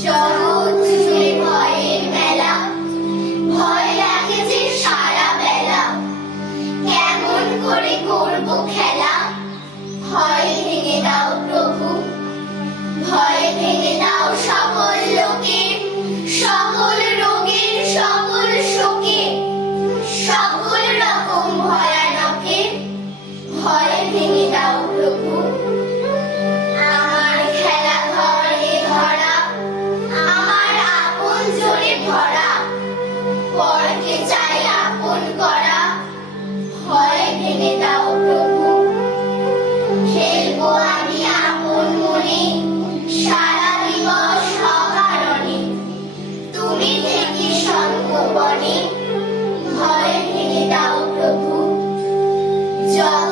joy. যাকে চাই আপন করা। হয় ভেঙে দাও প্রভু। খেলব আমি আপন মনে। সারা দিবস অকারণে। তুমি থেকে সঙ্গপনে ভয় ভেঙে দাও প্রভু। জল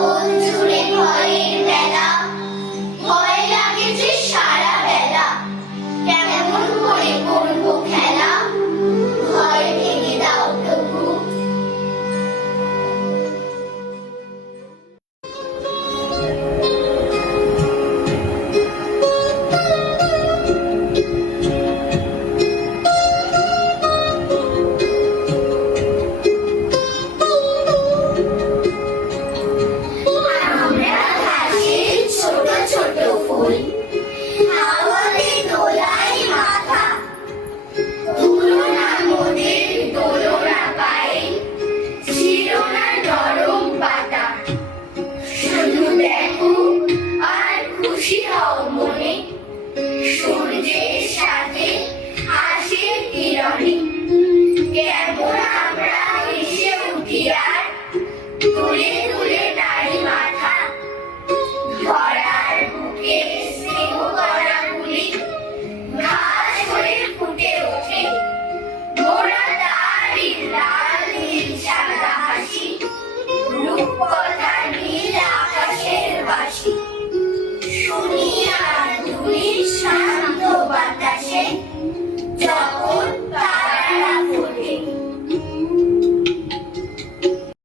গগনে সূর্যের সাথে আসে কিরণে। কেমন আমরা এসে উঠি আর তুলে তুলে দুনিয়া ধুলির শান্ত বাতাসে